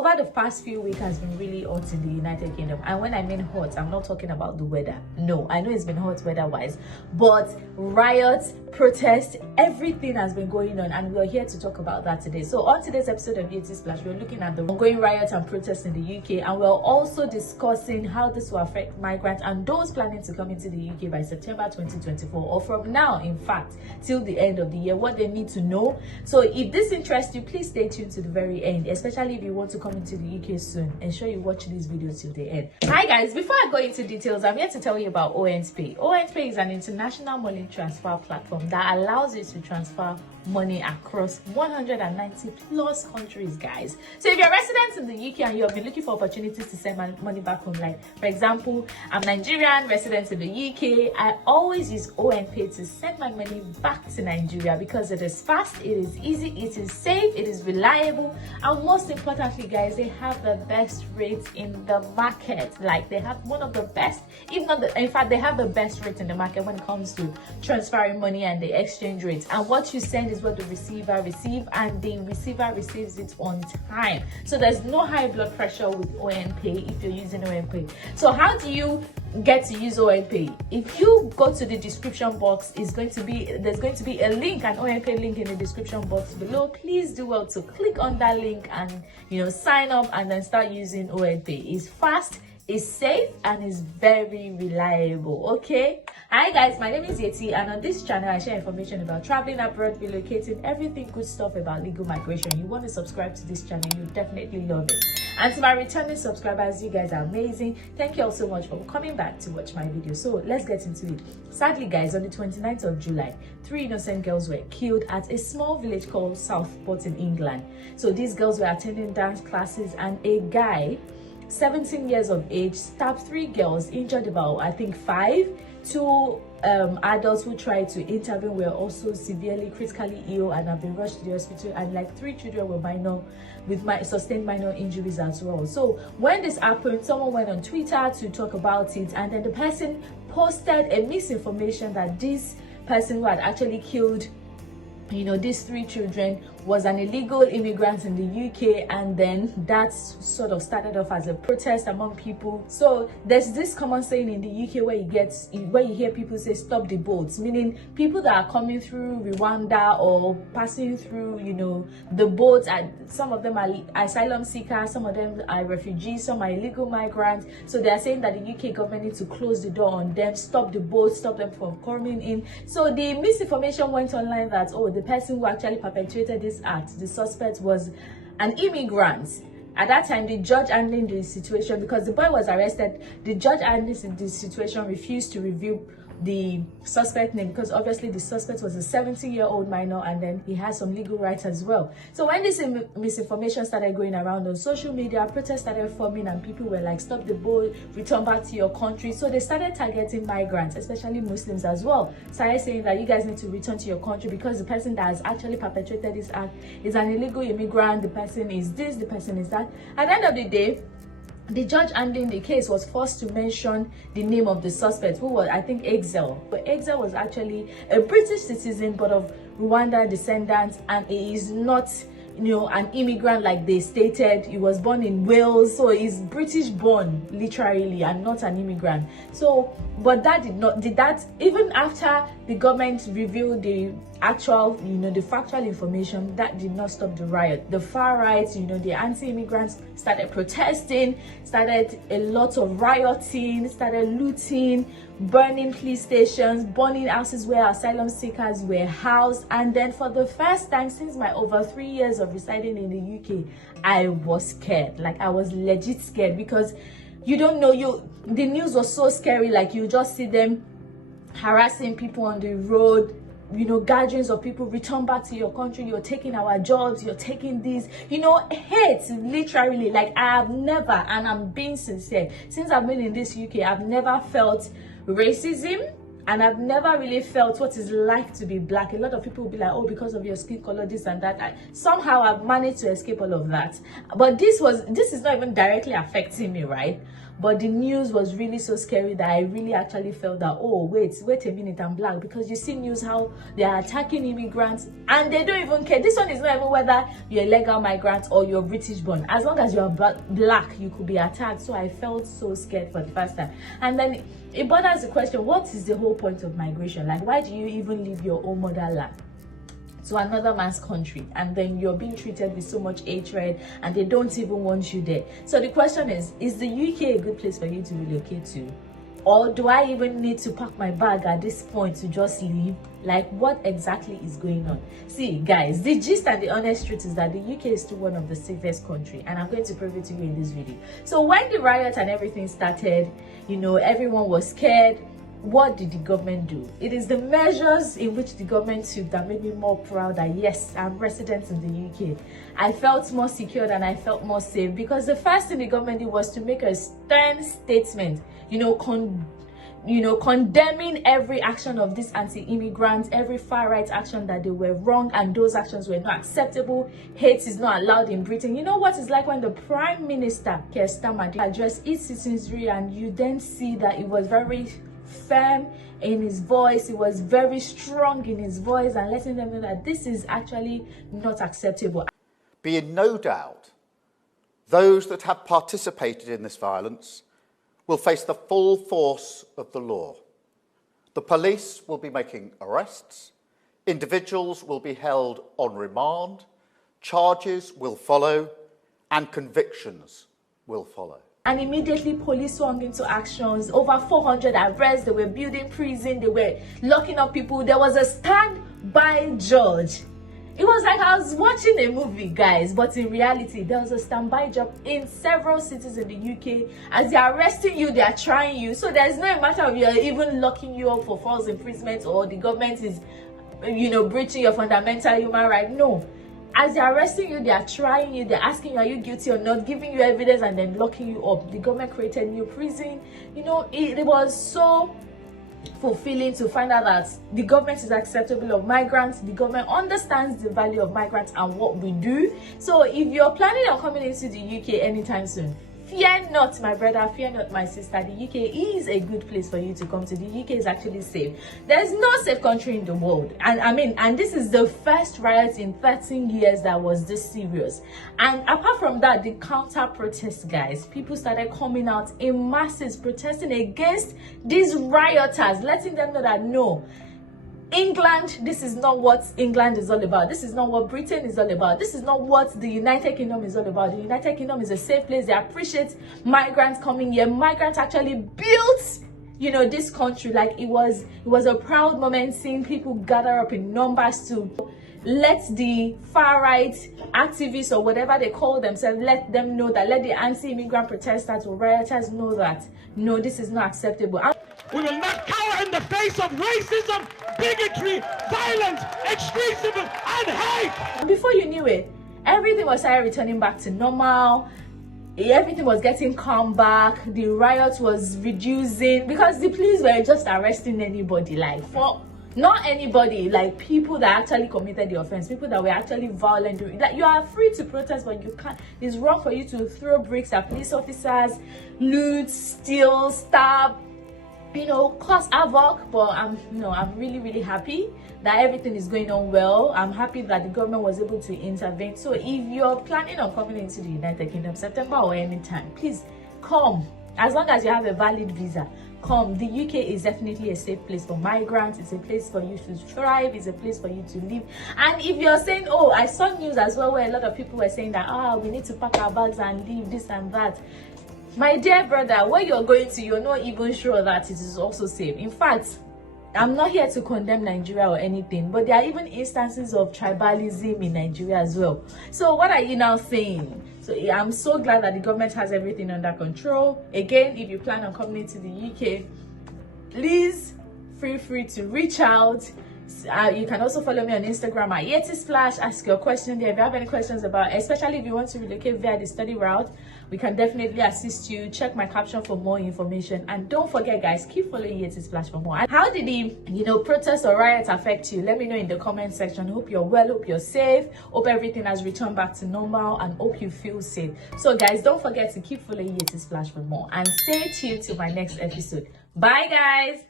over the past few weeks has been really hot in the United Kingdom. And when I mean hot, I'm not talking about the weather. No, I know it's been hot weather-wise, but riots, protests, everything has been going on, and we're here to talk about that today. So on today's episode of Yettysplash, we're looking at the ongoing riots and protests in the UK, and we're also discussing how this will affect migrants and those planning to come into the UK by September 2024, or from now, in fact, till the end of the year, what they need to know. So if this interests you, please stay tuned to the very end, especially if you want to come into the UK soon. Ensure you watch these videos till the end. Hi guys, before I go into details, I'm here to tell you about ONPay. ONPay is an international money transfer platform that allows you to transfer money across 190 plus countries, guys. So if you're residents in the UK and you have been looking for opportunities to send money back home, like for example, I'm Nigerian, resident in the UK, I always use ONPay to send my money back to Nigeria because it is fast, it is easy, it is safe, it is reliable, and most importantly, guys, they have the best rates in the market. Like, they have one of the best, if not the, in fact, they have the best rates in the market when it comes to transferring money and the exchange rates. And what you send is what the receiver receives, and the receiver receives it on time. So there's no high blood pressure with ONPay if you're using ONPay. So how do you get to use ONPay? If you go to the description box, there's going to be a link, an ONPay link in the description box below. Please do well to click on that link and sign up and then start using ONPay. It's fast, is safe, and is very reliable. Okay, hi guys, my name is Yeti, and on this channel I share information about traveling abroad, relocating, everything good stuff about legal migration. You want to subscribe to this channel, you definitely love it. And to my returning subscribers, you guys are amazing. Thank you all so much for coming back to watch my video. So let's get into it. Sadly guys, on the 29th of July, 3 innocent girls were killed at a small village called Southport in England. So these girls were attending dance classes, and a guy 17 years of age stabbed 3 girls, injured about, I think, 5. 2 adults who tried to intervene were also severely critically ill and have been rushed to the hospital, and like 3 children were minor with sustained minor injuries as well. So when this happened, someone went on Twitter to talk about it, and then the person posted a misinformation that this person who had actually killed these 3 children was an illegal immigrant in the UK, and then that sort of started off as a protest among people. So there's this common saying in the UK where you hear people say stop the boats, meaning people that are coming through Rwanda or passing through the boats, and some of them are asylum seekers, some of them are refugees, some are illegal migrants. So they are saying that the UK government needs to close the door on them, stop the boats, stop them from coming in. So the misinformation went online that, oh, the person who actually perpetrated this act, the suspect, was an immigrant. At that time, the judge handling the situation, because the boy was arrested, the judge handling the situation refused to reveal the suspect name, because obviously the suspect was a 17-year-old minor, and then he has some legal rights as well. So when this misinformation started going around on social media, protests started forming, and people were like, stop the boat, return back to your country. So they started targeting migrants, especially Muslims as well. Started saying that you guys need to return to your country because the person that has actually perpetrated this act is an illegal immigrant, the person is this, the person is that. At the end of the day, the judge handling the case was forced to mention the name of the suspect, who was, I think, Exel. But Exel was actually a British citizen, but of Rwanda descendants, and he is not an immigrant like they stated. He was born in Wales, so he's British born literally, and not an immigrant. So but that did that even after the government revealed the actual the factual information, that did not stop the riot. The far right, the anti-immigrants started protesting, started a lot of rioting, started looting, burning police stations, burning houses where asylum seekers were housed. And then for the first time since my over 3 years of residing in the UK, I was scared. Like, I was legit scared, because you don't know, the news was so scary. Like, you just see them harassing people on the road, gatherings of people, return back to your country, you're taking our jobs, you're taking these, hate, literally. Like, I have never, and I'm being sincere, since I've been in this UK, I've never felt racism, and I've never really felt what it's like to be black. A lot of people will be like, oh, because of your skin color, this and that. Somehow I've managed to escape all of that, but this is not even directly affecting me, right? but the news was really so scary that I really actually felt that, oh wait a minute, I'm black. Because you see news how they are attacking immigrants and they don't even care. This one is not even whether you're a legal migrant or you're British born. As long as you're black, you could be attacked. So I felt so scared for the first time. And then it bothers the question, what is the whole point of migration? Like, why do you even leave your own motherland to another man's country, and then you're being treated with so much hatred and they don't even want you there? So the question is the UK a good place for you to relocate to? Or do I even need to pack my bag at this point to just leave? Like, what exactly is going on? See guys, the gist and the honest truth is that the UK is still one of the safest countries, and I'm going to prove it to you in this video. So when the riot and everything started, you know, everyone was scared. What did the government do? It is the measures in which the government took that made me more proud that yes, I'm resident in the UK. I felt more secure and I felt more safe, because the first thing the government did was to make a stern statement, condemning every action of this anti-immigrant, every far-right action, that they were wrong and those actions were not acceptable. Hate is not allowed in Britain. You know what it's like when the Prime Minister, Keir Starmer, addressed its citizenry, and you then see that it was very firm in his voice, it was very strong in his voice, and letting them know that this is actually not acceptable. Be in no doubt, those that have participated in this violence will face the full force of the law. The police will be making arrests, individuals will be held on remand, charges will follow, and convictions will follow. And immediately police swung into actions. Over 400 arrests. They were building prison. They were locking up people. There was a standby judge. It was like I was watching a movie, guys. But in reality, there was a standby job in several cities in the UK. As they're arresting you, they are trying you. So there's no matter of you're even locking you up for false imprisonment, or the government is, breaching your fundamental human right. No. As they're arresting you, they are trying you, they're asking you, are you guilty or not, giving you evidence, and then locking you up. The government created new prison. It was so fulfilling to find out that the government is acceptable of migrants. The government understands the value of migrants and what we do. So if you're planning on coming into the UK anytime soon, fear not, my brother, fear not, my sister. The UK is a good place for you to come to. The UK is actually safe. There's no safe country in the world. And this is the first riot in 13 years that was this serious. And apart from that, the counter protests, guys, people started coming out in masses protesting against these rioters, letting them know that no, England, this is not what England is all about. This is not what Britain is all about. This is not what the United Kingdom is all about. The United Kingdom is a safe place. They appreciate migrants coming here. Migrants actually built, this country. Like, it was a proud moment seeing people gather up in numbers to let the far-right activists, or whatever they call themselves, let the anti-immigrant protesters or rioters know that, no, this is not acceptable. We will not cower in the face of racism, bigotry, violence, extremism, and hate. Before you knew it, everything was returning back to normal. Everything was getting calm back. The riot was reducing because the police were just arresting anybody, not anybody, like people that actually committed the offense, people that were actually violent. Like, you are free to protest, but you can't. It's wrong for you to throw bricks at police officers, loot, steal, stab, cause havoc. But I'm really happy that everything is going on well. I'm happy that the government was able to intervene. So if you're planning on coming into the United Kingdom September or anytime, please come. As long as you have a valid visa, come. The UK is definitely a safe place for migrants. It's a place for you to thrive. It's a place for you to live. And if you're saying, oh, I saw news as well where a lot of people were saying that, we need to pack our bags and leave, this and that. My dear brother, where you're going to, you're not even sure that it is also safe. In fact, I'm not here to condemn Nigeria or anything, but there are even instances of tribalism in Nigeria as well. So what are you now saying? So I'm so glad that the government has everything under control. Again, if you plan on coming into the UK, please feel free to reach out, You can also follow me on Instagram at Yettysplash. Ask your question there. If you have any questions about, especially if you want to relocate via the study route, we can definitely assist you. Check my caption for more information. And don't forget, guys, keep following Yettysplash for more. And how did the protest or riot affect you? Let me know in the comment section. Hope you're well, hope you're safe, hope everything has returned back to normal, and hope you feel safe. So guys, don't forget to keep following Yettysplash for more, and stay tuned to my next episode. Bye guys.